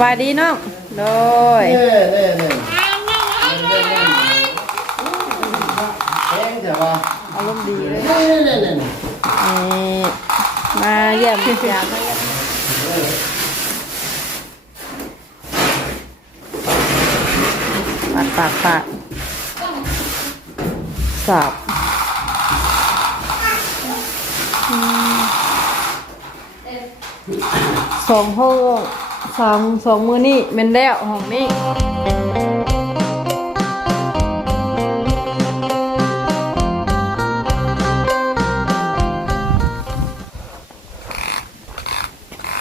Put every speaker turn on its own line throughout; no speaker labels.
บายดีน้องโดย
เน่เน่เน่แห้งแต่ว่า
อารมณ์ดีเลย
เน่เน่เน่เน่
มาเยี่ยมยามมาเยี่ยมปากปากปากสอบสองห้อง สามสองมือนี่เมนแล้วหองนี้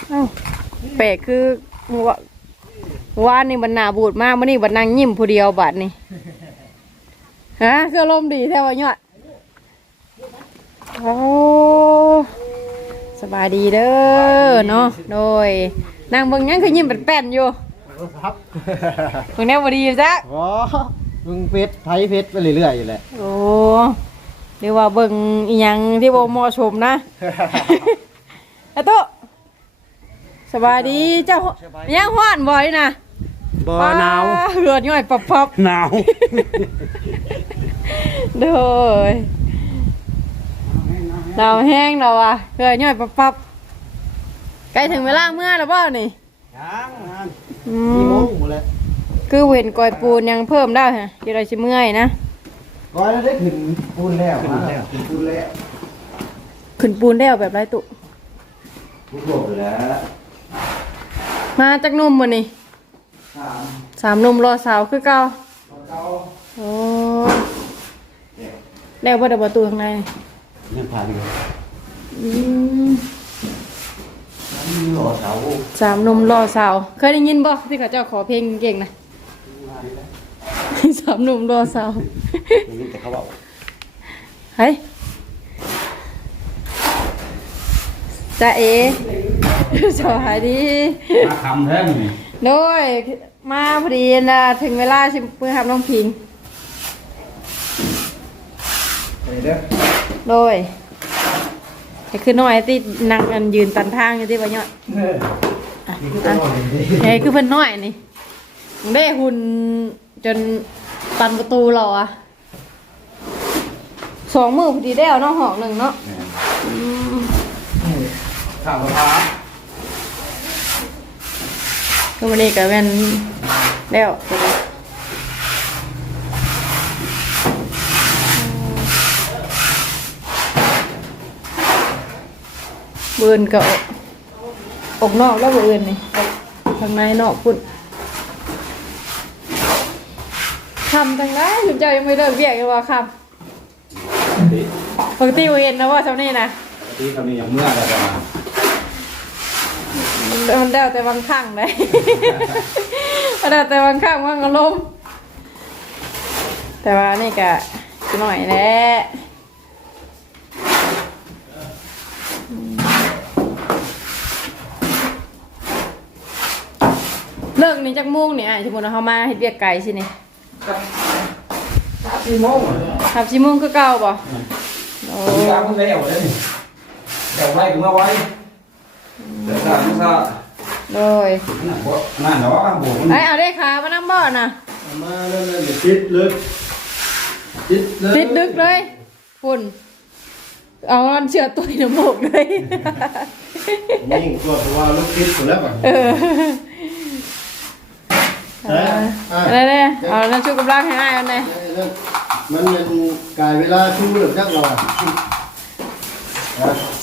เอ้าแปลกคือว่าว่านี่บรรณาบูดมากมื่อนี่บรรนางยิ้มผู้เดียวบัดนี่ฮะคืออารมดีแท้วะยอดโอ้สบายดีเด้อเนาะโดย นางเบิ่งหยังคือยิ้มเป็นแป้นๆอยู่
ครับ
เบิ่งแนวบ่ดีจ้ะ
อ๋อมึงเพชรไทยเพชรไปเรื่อยๆอยู่แหละ
โอ้เรียกว่าเบิ่งอีหยังที่บ่เหมาะสมนะไอ้โตะสบายดีเจ้ายังฮ้อนบ่อยนะ
บ่หนาว
ป้เหือดย่อยปับปับ
หนาว
เด้อหนาวแห้งแล้วอะเหือดย่อยปับปับ ใกล้ถึงเวลาเมื่อแล้วเปล่านี่
ยังนั่น
อื
กี่โม
ม
งหมดแล้ว
คือเว้นกอยปูนยังเพิ่มได้ฮะเดี๋ยวเราสิเมื่อยนะ
ร้อยแล้วได้ขึ้นปูนแล้วขึ้นแล้วขึ้นปูนแล้ว
ขึ้นปูนได้วแบบไรตุ
ทุกโลกอยู่แล้ว
มาจากหนุ่มมื้อนี่
สาม
สามหนุ่มรอสาวคือเก่า
เก้า
โอ้แล้วบ่ได้ประตูข้างใน
ยังผ่านอยู่
อืม
มี หล่อเสา
สามหนุ่มรอสาว เคยได้ยินบ่ที่เขาเจ้าขอเพลงเก่งๆนะสามหนุ่มรอสาว
อย่างนี้แต่เขาบอก
เฮ้ยจ้าเอสวัสดี
มาคำแท้มึงนี่
โดยมาพอดีนะถึงเวลาชิมปืนทำน้องพิง
ไปเด้อ
โดย แต่คือน้อยที่นั่งกันยืนตันทางอยู่ที่บ้านยอด
เออ
อะ
นี่ก็ต้
อะ
องเห็นดิ
เฮ้ยคือเพิ่นน้อยนี่ได้หุ่นจนตันประตูเราอะสองมือพอดีได้เอาเนาะหอกหนึ่งเนาะอืม
ข้าวกระเพรา
ก็วันนี้ก็เป็นแล้ว เบือนก็ออกนอกแล้วเบือนนี่ทางในนอกพุ่นคำทางไหนคุณเจ้ายังไม่เลิกเรียกเลยว่าคำปกติบ่เห็นนะว่าเท่านี้นะ
ที่เขามีอย่างเมื่ออะไรประมาณ
มันได้แต่บางครั้งเลยมันได้แต่บางครั้งมันก็ล้มแต่ว่านี่ก็หน่อยแหละ เลิกนี่จักโมุ่งเนี่ยสมมติว่าเขามาเฮ็ดเวียกไก่สินี่
สี่โมง
ขับชิโมงคือเก่าป่ะโอ้
มีการมึงแล้วเลยเดี๋ยวไล่ถึงมาไว้เดี๋ยวสร้างสร้าง
โดย
นั่นบ่นั่นเนาะบุก
ไอ้ยเอาได้ขามานั่งบ่อนะ
มาเล่นเล่นติดลึกติดลึก
ติดดึกเลยฝุ่นเอาเชือตัวในหมกเลย
ยิ่งกว่าเพราะว่าลูกติดหมดแล้วป่ะ
เออ
เอออะ
อะไรเนี่ยเอาแล้วช่วยกับร่างให้ได้กันเลย
มันเป็นกายเวลาชูเลือกจักเราอะ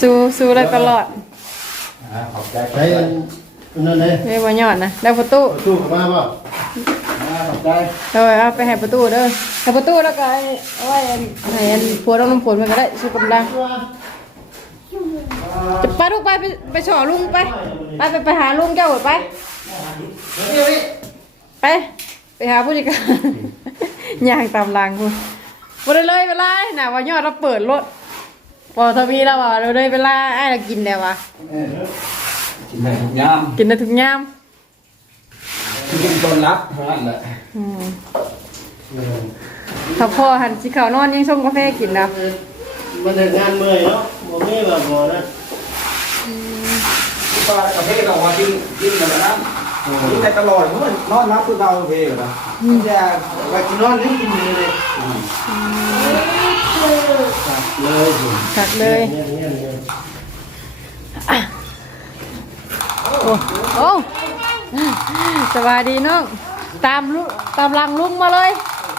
สู้สู้ได้ตลอด
ขอบใจ
ใช้อันนั่นเลย
ไม่บอยอดนะได้ประตู
สู้กับมาป่ะมาขอบใจ
เดี๋ยวเอาไปให้ประตูเด้อให้ประตูแล้วก็เอาไว้ให้อันผัวน้องน้ำฝนมันก็ได้ช่วยกับร่างจะไปลูกไปไปไปฉอลุงไปไปไปไปหาลุงเจ้าไป ไป ไปหาผู้จัดการย่างตามหลังคุณบ่ได้เลยเวลาน่ะว่ายอดเราเปิดรถพอทวีแล้วว่าเราเลยเวลาไอ้เรากินแล้วว่ะ
กินได้ทุกยาม
กินได้ทุกยาม
กินต้นรับเท่านั้นแหละ
อืมถ้าพ่อหันสิเขาวนอนยังชงกาแฟกินแล้ว
มันถึงงานเมื่อยเนาะบ่มีแบบบ่นะ
ปลากระเพาะเราว่ากินกินแบบนั้น นี่แต่ตลอดมันนอนรับคือเราเพลงนะจะไปกินนอนนี่กินเลย
เลยสิ
คักเลย
เนี่ยเนี่ยเนี่ย
โอ้โอ้สบายดีน้องตามลุตามหลังลุงมาเลย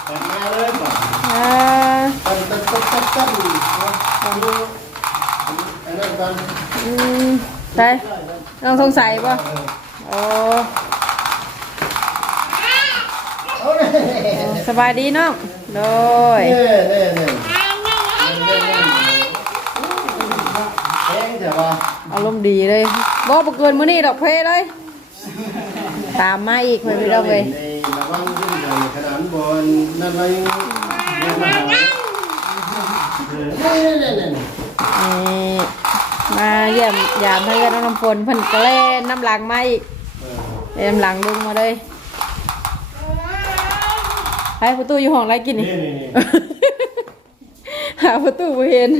แต่มาเลยป่ะ
อ่า
ตั้งตั้งตั้งตั้งตั้งเอาดูอันนั้นกัน
อืมใช่น้องสงสัยป่ะโอ้สบายดีน้องโดย
เน่เน่เนี่ยแข็งแต่ว่า
อารมณ์ดีเลยบ่บ่เกินมื้อนี้ดอกเพเลย ตามมาอีกเพิ่นไดอกเลย
ระวังขึ้นใหญ่ขนาดบนนั่นไรเนี่ยมาเยี่ยเนี่ย
นี่มาเยี่ยมยามเพื่อนน้องน้ำฝนเพิ่นก็เล่นน้ำหลังมาอีก เล่นน้ำหลังลุงมาเลยให้ประตูอยู่ห้องไรกินนี่
นี่นี่นี่
หาประตูบ่เห็น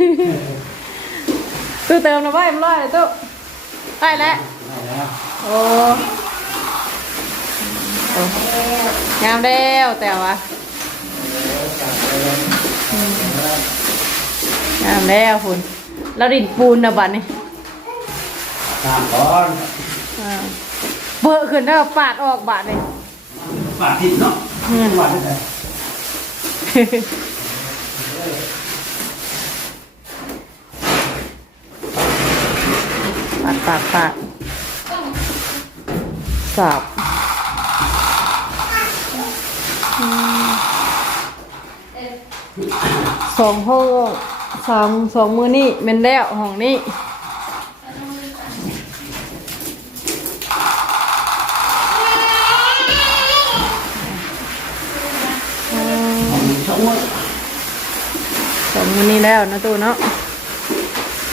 ตู้เติมนะไว้มันร้อยเลยตู้ได้แล้วโอ้โอ้งามแล้วแต่ว่าอืมงามแล้วคุณเราดินปูนนะบัดนี้
ตามก่อน
อ่า เบิกขึ้นแล้วปาดออกบาดนี่
ฝากทิศเนาะฝากทิศไหน
ปาดปาดปาดสาบอืมสองห้องสามสองมือนี่เป็นแล้วห้องนี้ มือนี่แล้วนะตู้เนาะ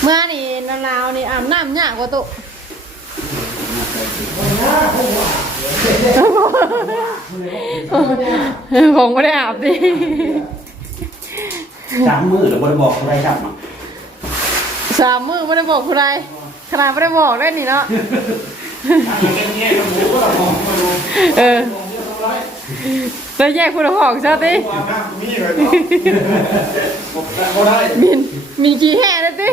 เมื่อนี่นาวๆนี่อาบน้ำยากกว่าตู้คงไม่ได้อาบดิ
สามมือหรือบริบอกอะไรจับเนาะ
สามมือไม่ได้บอกผู้ใดขนาดไม่ได้บอกได้นี่เนาะเออ จะแยกคุณหอกซะติ
มีเลยเนาะเขาได้
มินมีกี่แห่เลยติ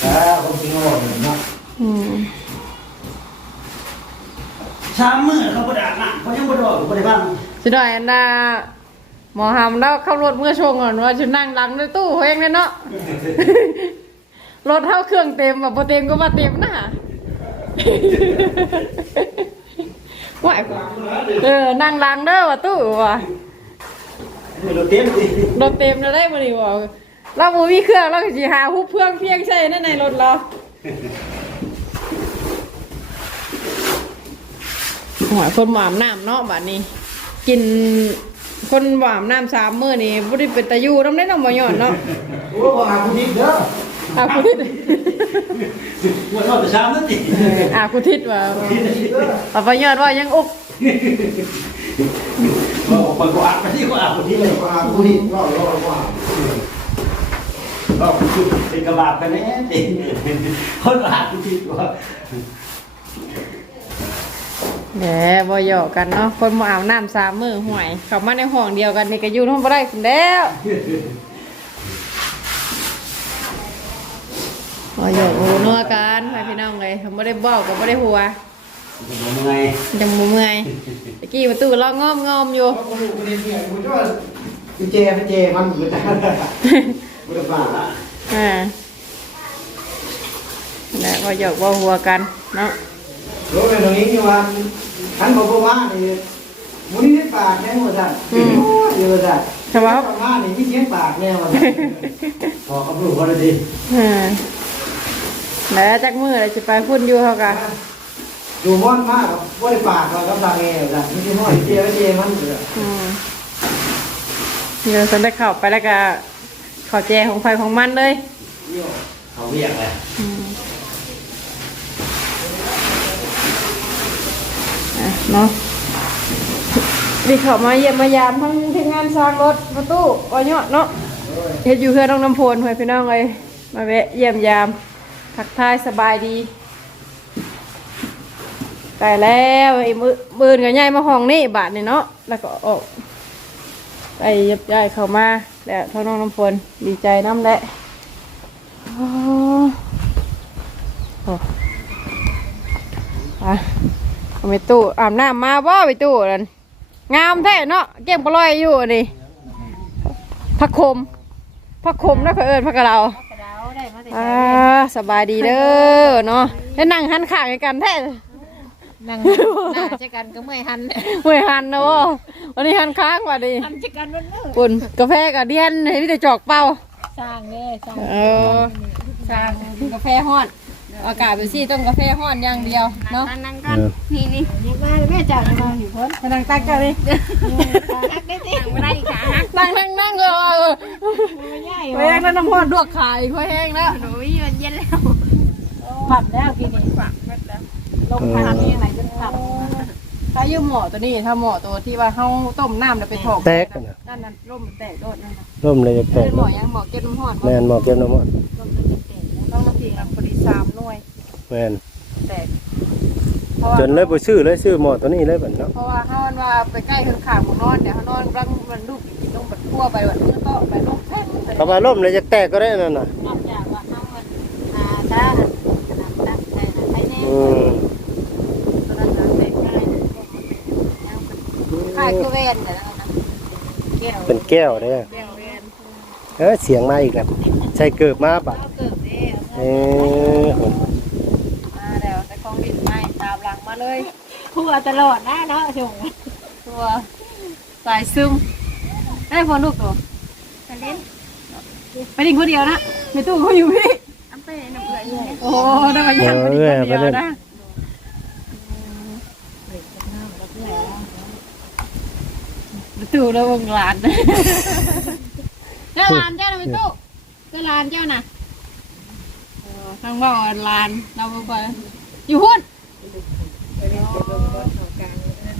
แล้วคนจริงอ่อนเนาะ
อืม
สามมือเขาบไดอาบน้ำเขายังบไดบอกบไดบ้าง
สิหน่อยอันน่ะหมอหำแล้วเข้ารถเมื่อชงก่อนว่าฉันนั่งหลังในตู้เฮงเลยเนาะ รถเท่าเครื่องเต็มแบบพอเต็มก็มาเต็มนะ ว่าเออนั่งหลังเด้อว่าตู้ว่ะ
มือเราเต็มดิ
รถเต็มแล้วได้มาดิบอกเราบ่มีเครื่องเราก็สิหาฮุบเพื่องเพียงใช่นั่นในรถเราหัวคนหวามน้ำเนาะบัดนี้ กินคนหวามน้ำสามมื้อนี่บ่ได้เป็นตะยูน้ำได้น้ำบ่ย้อนเนาะ
โอ้ก็หาคุณทิศเด้อ
อาคุทิศ
วันนอนแต่เช้านั่นดิ
อาคุทิศว่าเอาไปย้อนว่ายังอุก
บอกคนก็อัดไปที่ก็อัดคนที่เลย
ว่าผู้นี้รอดรอดว่า
ก็เป็นกระบาดกันแน่ดิคนอัดคุณทิศว่า
แหน่บ่หยอกกันเนาะคนบ่อาบน้ำสามมื้อห่วย เข้ามาในห้องเดียวกันนี่ก็อยู่นำบ่ได้พุ่นแล้ว บ่หยอกโอ้นัวกันไปพี่น้องเลยทำบ่ได้บอกก็บ่ได้หัว
ยังไง
ยังบ่เมื่อยตะกี้ประตูเรางอมงอมๆอยู่
เขาดูคนนี้เนี่ยคุณว่า
พี่เจพี่เจมันเหมือนกันบริบาลละ
อ่าแล้วบ่หยอกบ่หัวกันเนาะ
รู้เลยตรงนี้ที่ว่าขันบอกว่านี่มุ้ยปากแน่หมดอะเยอะจ้ะ
ใช่ป่ะครับ
บอกว่านี่ที่เสียงปากแน่หมดพอเขาพูดว่าดี
อ่า แล้วจักมือเราจะไปพุ่นอยู่เขากัน
ดูม้อนมากว่าได้ปากเรากำลังเองจ้ะไม่ใช่ม้อนเจเจมันเหรอ
อืมเดี๋ยวฉันได้เข้าไปแล้วก็เขอแจของไฟของมันเลย
เขาเรียกอะไร
อืมอะเนาะดีเข้ามาเยี่ยมมายามทั้งทีมงานสร้างรถประตูวายอดเนาะเฮ็ดอยู่เพื่อนน้องน้ำพลหวยพี่น้องเลยมาแวะเยี่ยมยาม ทักทายสบายดีไปแล้วไอ้มือมือกับยายมาห้องนี่บาทนี่เนาะแล้วก็ออกไปยับยายเข้ามาแล้วเท่าน้องน้ำฝนดีใจน้ำแหละโอ้โหไปเอาไปตู้อาบน้ำมาบ่ไปตู้นั่นงามแท้เนาะเก็บปลอยอยู่นี่พักคมพักคมแล้วก็เอิญพักกะเรา อ่าสบายดีเด้อเนาะแล้วนั่งหันข้างกันแท้
นั่งหน้าเจอกันก็เมื่อยหัน
เมื่อยหันเนาะวันนี้หันข้างว่าดิ
ทำเจอกันวันเมื่อ
ปุ่นกาแฟกับเดียนเห็นมีแต่จอกเป่า
สร้างเลยสร้าง
เออชางกาแฟฮ้อน อากาศเป็นซี่ต้องกาแฟฮ้อนอย่างเดียวเนาะ
นั่งกันนี่นี่นี่มาแม่จ่ายมาอยู่พ้น
มานั่งตักกันเลย
ฮักได้สิไม่ได้ขาฮัก
นั่งนั่งนั่งเลยเออ
ไม่ใหญ่
ไปแห้งแล้วน้ำฮ้อนลวกขายค่อยแห้งแล้ว
หนูมันเย็นแล้วผับแล้วกินนี่ผับแล้วลงผับนี่อะไรก็ผับ
ถ้ายืมหม้อตัวนี้ถ้าหม้อตัวที่ว่าเฮาต้มน้ำแล้วไปถอก
แตกกันน่ะ
ด้านนั้นร่มมันแตกโดดนั่นน่ะ
ร่มเลยจะแต
เป็
ก
นหม้อยังหม้อเก็บน้ำฮ้อนบ่
แม่นหมอกเก็บน้ำมัน
ต้องน้ำพริกอันพอดี สามหน่วย
แม่น
แตกเพราะว่า
จนเลยบ่ซื้อเลยซื้อหมอตัวนี้เลยบัดเนาะ
เพราะว่าเขามันว่าไปใกล้ข้างขาของนอนเนี่ยเขานอนรังมันลูกต้องบัดทั่วไปวันนี้ก็ไปลูกแพงเลย
ถ้าว่าร่มเลยจะแตกก็ได้นั่นน่ะ
นอกจากว่าเขามันอ่าถ้าน้ำตักได้ไอ้นี่
อืม
ตอนนั้นน่ะแตกง่ายขายคือเวนแต่แล้วนะแก้ว
เป็นแก้วเด้อ
แก้วเวน
เออเสียงมาอีกแล้วใส่เกิบมาปะ
เกิดเด้
เออ
มาแล้วแต่ของดินไม่ตามหลังมาเลย
ทั่ วตลอดนะเนาะชง
ตัวสายซึมได้พอลูกตัว
ไปเล่น
ไปดิ่งคนเดียวนะในตู้เขาอยู่พี่
อันไปน้ำเกลืออยู่เนี่ย
โอ้ได้มาเยี่ยมไปดิ่งคนเดียวนะประตูแล้ววงหลานเจ้าหลานเจ้านะประตูเจ้าหลานเจ้าน่ะเออทางบ้านหลานเราไปอยู่หุ้น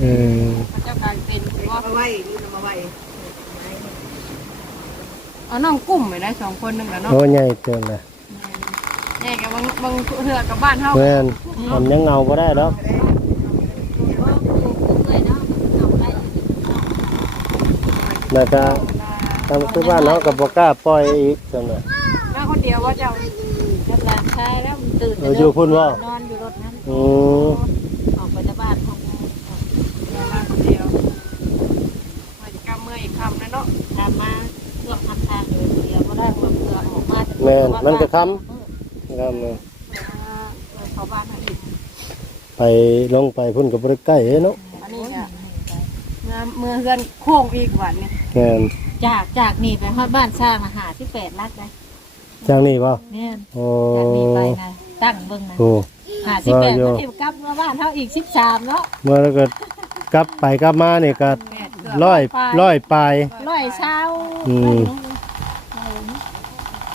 เออ
เจ้ากลางเป็นว่า
มาไว้นี่มาไว้
เอาน้องกุ้มไปได้สองคนหนึ่งแล้วเนาะ
โอ้ใหญ่เกินเลย
แย่กับบางบางเถื่อกับบ้านเฮา
แม่นทำยังเงาบ่ได้ดอกแล้วก็ทำคือบ้านเนาะก็บ่กล้าปล่อยอีกจังเลย
หน้าคนเดียวว่าเจ้า
หลานชายแล้วมันตื่น
เอออยู่พุ่นบ่
นอนอยู่รถนั้น
แม่นมันก็ค้ำค้ำเลย
เขาบ้านเขาอีก
ไปลงไปพุ่นก็บ่ได้ใกล้เนาะ
อันนี้เนี่ยเมื่อเมื่อเพื่อนโค้งอีกวันเนี่ย
แม่น
จากจากนี่ไปฮอดบ้านสร้างอาหารที่แปดลักเลย
จังนี้บ่
แม่น
โอ้
จากนี่ไปไงตั้งเบิ่งนะ
โห
หาสิบแปด
ว่าอยู่
ก็เทียบกับมาบ้านเท่าอีกสิบสามเนาะ
เมื่อแล้วก็กลับไปกลับมานี่ก็ร้อยร้อยปลาย
ร้อยเช้า
อืม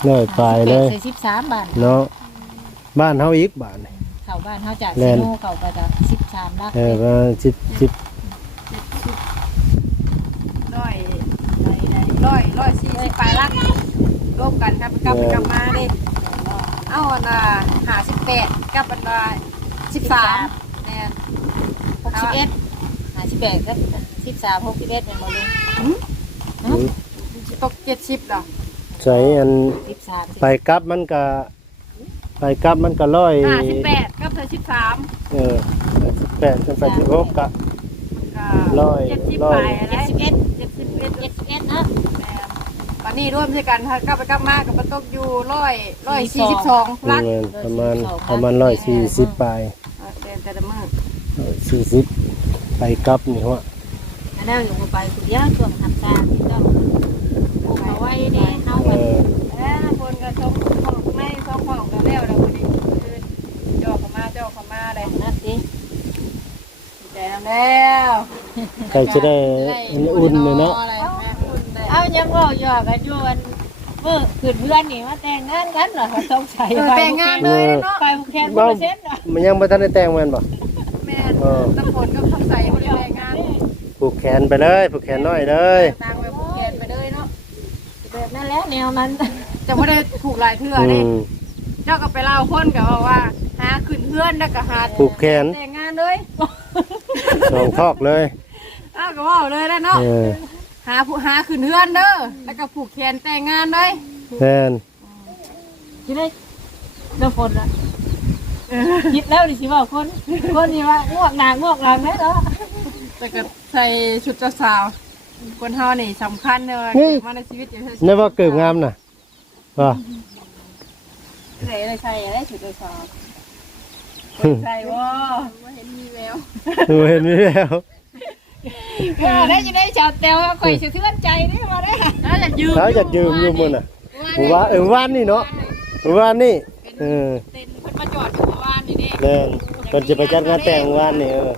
ร้อยปลายเลย
ใส่สิบสามบาท
เนาะบ้านเฮาอีกบ้าน
เข้าบ้านเท่าจาก
แม่
ซิ
น
โนเข้าไปจากสิบสามลัก
เออประมาณสิบสิบ
ร้อยร้อยร้อยสี่สิบปลายลักรวมกันครับกลับไปกลับมาดิเอาอันน่ะหาสิบแปดกลับอันน่ะสิบสามเนี่ย
หกสิบเอ็ดหาสิบแปดก็สิบสามหกสิบเอ็ดเนี่ยมาลง
ตกเจ็ดสิบหรอ
ใช้อัน
สิบสาม
ไปกลับมันก็ไปกลับมันก็ร้อย
ห้าสิบแปดกับเธอสิบสาม
เออสิบแปดจนไปสิบหกกะ ร้อย
เจ็ดสิบ
ร้อย
ปลาย
เจ็
แล้
ด
ว
สิบเอ็ดเจ็ดสิบเอ็ดเจ็ดสิบเอ็ดนะ
วันนี้ร่วมด้วยกันถ้ากลับไปกลับมากับประตกอยู่ร้อยร้อยสี่สิบสองลัก
ประมาณประมาณประมาณร้อยสี่สิบปลาย
เดินแต่ละมือ
สี่สิบไปกลับนี่ว่า
อันนั้นอยู่ไปคุณย่าช่วงทำการที่ต้องปลูกเอาไว้เนี่ย เอา
เอ
ไว้
อ
แล้วคนก็ชมของไม่ชมของกันแล้วแล้ววันนี้คือจอกเข้ามาจอกเข้ามาเลย
นั่นสิ
ดีใจแล้ว
ใครจะได้อันนี้อุ่นเลยเนาะ
อะไรแม่อุ่นเลย
เอายังบอกหยอกกันอยู่วันเมื่อคืนเพื่อนนี่มาแต่งงานกันเหรอเขาต้องใช้
เออแต่งงานเลยเนาะ
ไฟผูกแขนเปอร์เซ็นต์เหรอ
มันยังไม่ทันได้แต่งแมันบ่
แม่น้ำฝนก็ทำใส่บริเวณงาน
ผูกแขนไปเลยผูกแขนน้อยเลย
แบ
บนั้นแหละแนวนั้น
จะไม่ได้ถูกหลายเทื่อ
อื
เลย
ม
เจ้าก็ไปเล่าคนกับว่า หาขึ้นเพื่อนแล้วก็หา
ผูกแขน
แต่งงานเลย
สองทอกเลย
อ้าวก็ว่าเลยแล้วเนาะ
เออ
หาผู้หาขึ้นเฮือนเด้อแล้วก็ผูกแขนแต่งงานเลย
แม่น
คิดได้เดี๋ยวฝนละคิดแล้วดิสิว่าคนคนนี่ว่าง่วงหนางง่วงหลังไหมเนาะ
แต่ก็ใส่ชุดเจ้าสาว คนเฮานี่สำคัญเด้อเกิดมาในชีวิตอย่าใส่ชุด
นี่ว่าเกิดงามน่ะว่า
ใส่อะไรใส่อะไรชุดตัวสาว
ใส่บ่บ่เห็นมีแวว
ดูเห็นไหมแล้ว
เออได้จะได้ชาวเตลคอยสะเทือนใจนี่มาได้
น่าจะยืม
เขาจะยืมอยู่มื้อน่ะหมู่ว่าเออว่านนี่เนาะหมู่ว่านนี่เออ
เต็นเพิ่นมาจอดอยู่เมื่อวานนี่เด้
แม่นเพิ่นจะไปจัดงานแต่งว่านนี่เออ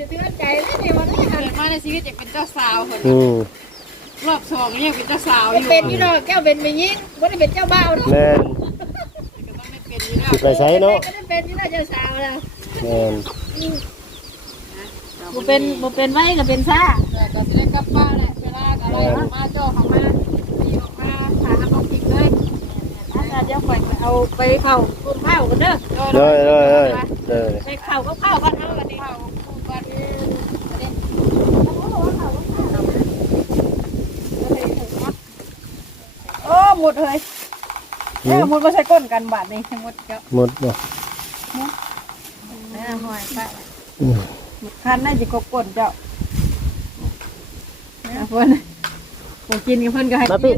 จะได้มาเขาสะเทือนใจนี่นี่มาได้
เกิดมาในชีวิตอยากเป็นเจ้าสาวเพิ่น
อืม
รอบสองนี่ยังเป็นเจ้าสาวอยู่
เป็นนี่เนาะแก้วเป็นไม่ยิ่งไม่ได้เป็นเจ้าบ่าวเนาะ
แม่น
ก็ต้องไม่เป็นอยู่แล้ว
สิไปใช้เนาะ
ก็ได้เป็นนี่เนาะเจ้าสาวแล้ว
แม่น
บ่เป็นบ่เป็นไว้ก็เป็นซ่า
แต่ก็สิได้กลับบ้านแหละเวลาอะไรมาเจ้าเขามาไปออกมาหาน้องผิดเลย
ถ้าจะปล่อยเอาไปเข้าคุณข้าวกันเด้อ
เด้อเด้อเด้อเด้อ
ไปเข้าก็เข้ากันเอากันดิ
เข้าคู่กัน
โอ้ หมดเลยเอ้หมดมาใส่ก้นกันบาดนี่หมดเจ้า
หมดบ่
แม่หอยไป
อืม
คันน่าจะกบก้นเจ้า
นะเพิ่นบ่กินกับเพิ่นก็ให้
มาพี่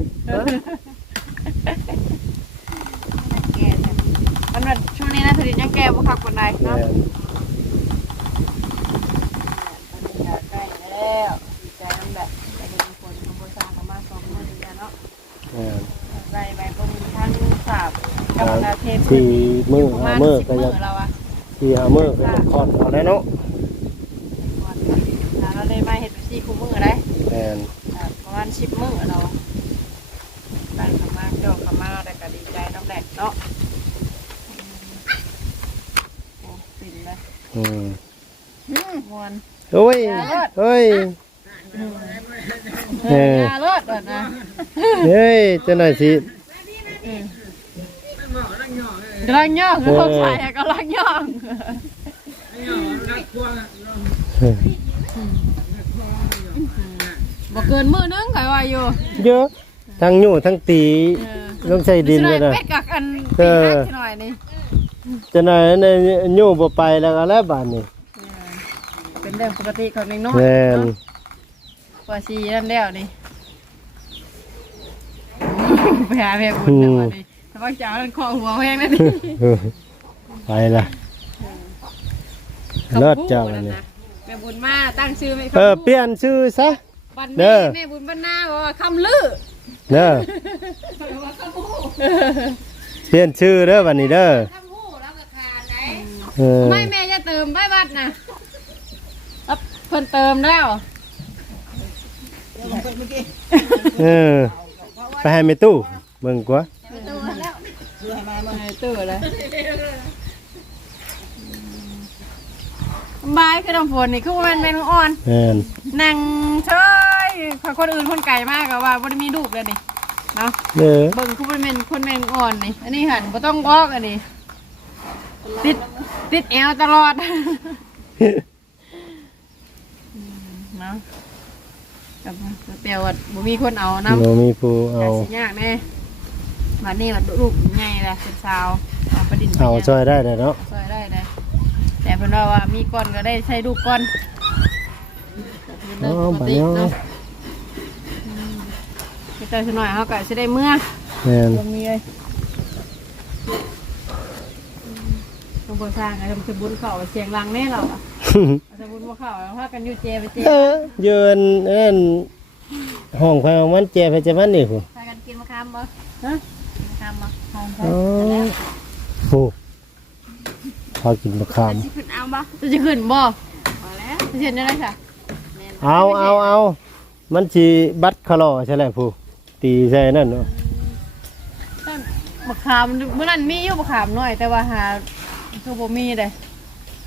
แก่เนี่ยมันว่าช่วงนี้นะผลิตยังแก่บ่คักปานใด
แม่
เนาะ
น
ใกล้แล้วดีใจน้ำแบบไปเห็นคนทำบุญสร้างกันมาสองมื้อเดียวเนาะ
แม่น
ไปไปก็มีทั้งสาบกับนาเทพ
สี่มื้อ
ประ
ห้า
มาณ
มื้อ
สิบ
ก็
มื้
ยั
องแล้วอะ
สี่ห้ามื้อก็ยังคลอดเอาแล้วเนาะ
เราได้มาเห็ดสี่คู่มือได้
แม่น
ประมาณสิบมื้อเราได้ขมาเจ้าขมาได้ก็ดีใจน้ำแดดเนาะโอ้ปิ่นเลย
อืม
มวน
โอ้ยเฮ้ยเออ
ยาเลิศก่อนนะ
เฮ้ยจะหน่อยสิ
กำลังย่องเขาใส่กำลังย่องบ่เกินมือนึงใครว่าอยู่
เยอะทั้งอยู่ทั้งตีต้องใช้ดิน
เล
เลยยนะ
เป็ดกับอัน
เอ
ปี
อ
นักหน่อยนี่
จะหน่อยในอยู่บ่ไปแล้วก็แล้วบาดนี้
เป็นเรื่องปกติของเด็กน้อย
แม่น
เนาะกว่าซีนั่นแล้วนี่ไปหาแม่บุญจังหวะนี้ ถ้าว่าจะเอาเรื่องคอหัวแห้งนั่นนี่
ไปละเลิศจังอันนี้
แม่บุญมาตั้งชื่อไม่
เออเปลี่ยนชื่อซะ
วัน
เด้
นี้
อ
แม่บุญบรรณาบอกว่าคำลือ
เด้อเปลี่ยนชื่อเด้อวันนี้เด้อ
คำหูแล้วก็ขาดไหน
เออ
ไม่แม่จะเติมไปบัดนะแล้วเพิ่นเติมแล้ว
เออไปให้แม่ตู้เบิ่งกว่า
ในตู้เลยบายคือน้ำฝนนี่คือว่ามันเป็นอ่อน
แม่น
นั่งเฉยคนอื่นคนไก่มากอะว่าบ่ได้มีรูปเลยนี่เนาะ
เด้อ
เบิ่งคุณเป็นคนแมงอ่อนนี่อันนี้หันบ่ต้องบอกอันนี้ติดติดแอวตลอดเนาะกับเปียวอะบ่มีคนเอาน้ำ
บ่มีผู้เอา
แต่สิยากแน่ บัดนี้ว่าลูกใหญ่แล้วเป็นสาวเอาประดิษฐ์
เอาช่วยได้เด้อเนาะ
ช่วยได้เลยแต่เพิ่นว่าว่ามีก้อนก็ได้ใช้ลูกก้อน
อ๋อ
ปก
บัด
ติ
นี้
เนาะพี่เตยสิหน่อยเขาก็สิได้เมื่อ
แม่น
ตรงนี้เลยตรงบนสร้างอะทำสบุญเข่าเสียงรังแน่เราอะเอาสบุญมาเข่าแล้วพากันอยู่เจไปเจ
เออยืนเอิ้นห้องไฟของมันแจไปจะมันนี่พุ่น
พากันกินมะขามบ่ฮะ กินมะขามบ่หอม
อ๋อโอ้พอกินมะขาม
จะขึ้นเอาบ่จะขึ้นบ่พอแล้วจะเห็นได้ไรค่ะ
เอาเอาเอามันสิบัดคลอใช่แหละผู้ตีใส่นั่นเนาะ
มะขามเมื่อนั้นมีอยู่มะขามหน่อย แต่ว่าหาคือบ่มีเลย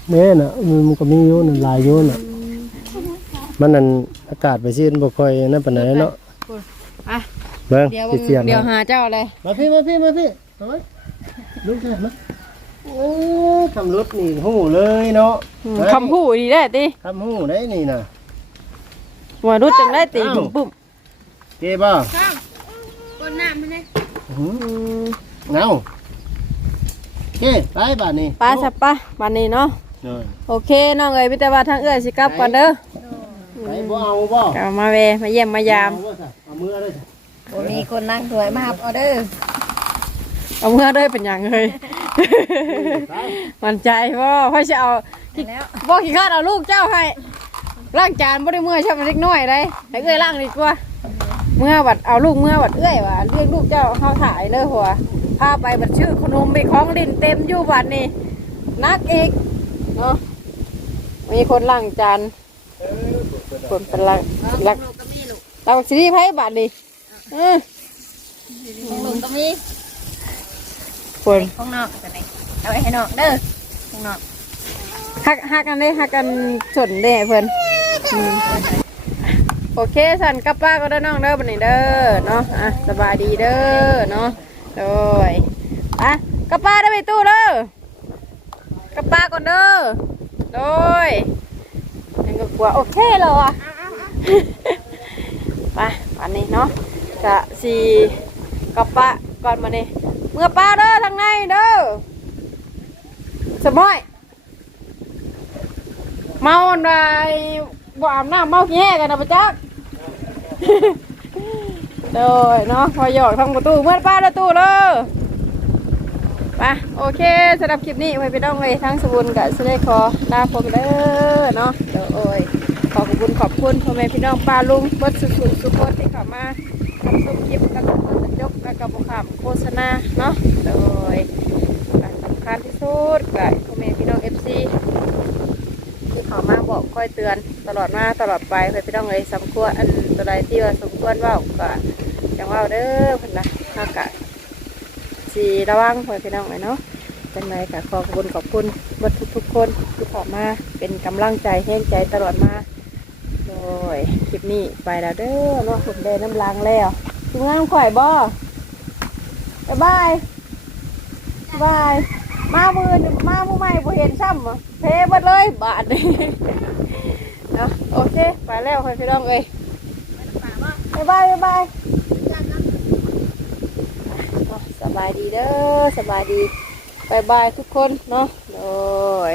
เนี่ยน่ะมันก็มีอยู่นั่นหลายอยู่น่ะมันนั่นอากาศไปซีนบ่ค่อยนั่นปานใดเนาะ
อะ
เบิ่ง
เดี๋ยว
สิเสียน
เดี๋ยว
นะ
หาเจ้าเลย
มาพี่มาพี่มาพี่เอาไว้ลุกขึ้นมา
โอ้
เอ้อคำรุดนี่หู้เลยเนาะ
อืมคำพูดดีได้ติ
คำหู้ได้นี่น่ะ
หัวรุดจังได้ตี
อ้าว
บุ้มบุ้ม
เก็บบ่
ก้นน้ำมันเลย
อื้อ
อืม
หือเอาเก็บไปบ้านนี้
ไป้าสับปะบันนี้เนาะ
เนาะ
โอเคน้องเอ๋ยพี่แต่ว่าทางเอื้อยสิกลับก่อนเด้อ
ไปบ่เอาบ่
กลับมาเวะมาเยี่ยมมายาม
เอบ่ซะเอามือเลย
บ่มีคนนั่งถวยมาครับออเดอร์
เอาเมื่อเด้อเป็นอย่างเลย
ไป
มันใจว่าพ่อจะเอา
แล้ว
บอกขี้คร้าดเอาลูกเจ้าให้ล้างจานบ่ได้เมื่อใช่มันเล็กน้อยได้ให้เอื้อยล้างดีกว่า เมื่อบัดเอาลูกเมื่อบัดเอื้อยว่าเรียกลูกเจ้าเข้าถ่ายเลยหัวพาไปบัดชื่อขนมไปของลินเต็มอยู่บัดนี่นักอีกเนาะมีคนล้างจานคนเป็นล้างล้าง
ลูกก็มีลูก
ล้างซีรีส์ไพ่บัดนี่เออ
ของลูกก็มี
คน
ของนอกจะไหนเอาไว้ให้นอกเด้อของนอก
หักหักกันได้หักกันสนเด้เพิ่นอืมโอเคสันกับป้าก็ได้อน้องเด้อบัดนี้เด้อเนาะอะสบายดีเด้อเนาะโดยอะกับป้าได้อไปตู้เด้อกับป้าก่อนเด้อโดยยังก็กลัวโอเคแล้วอะไปวันนี้เนาะ กะสีกับป้าก่อนมาเนี่เมื่อป้าเด้อทางในเด้อสมอยเมาอะไรบ่อาบน้ำเมาแห้กันนะปะจักโดยเนาะพอหยอกทางประตูเมื่อป้าประตูเลยไปโอเคสำหรับคลิปนี้ไว้ไปต้องเลยทั้งสบุนกับสเลคอลาผมเด้อเนาะโดยขอบคุณขอบคุณพ่อแม่พี่น้องป้าลุงเบดสุขุสุขคนที่เข้ามา ทำชมคลิปแล้วก็เปิดกระจกแล้วก็บุคคลโฆษณาเนาะโดยการสำคัญที่สุดกับพ่อแม่พี่น้องเอฟซีคือเขามาบอกคอยเตือนตลอดมาตลอดไปเพื่อพี่น้องเลยสมควรอันตัวใดที่ว่าสมควรว่าก็จังว่าเด้อเพิ่นนะข้ากะสีระวังเพื่อพี่น้องเลยเนาะจังไรกะขอบคุณขอบคุณบทุกทุกๆคนที่ข้ามาเป็นกำลังใจแห้งใจตลอดมา ยคลิปนี้ไปแล้วเด้อเนาะผมเดินน้ำลางแล้วถึงงานข่อยบ่บ๊ายบายบายบาย มามือมามือใหม่บ่เห็นซ้ำเพหมดเลยบาทนี่เนาะโอเค ไปแล้วค่อยพี่น้องเอ้ยบ๊ายบายบ๊ายบายสบายดีเด้อสบายดีบายบายทุกคนเนาะโดย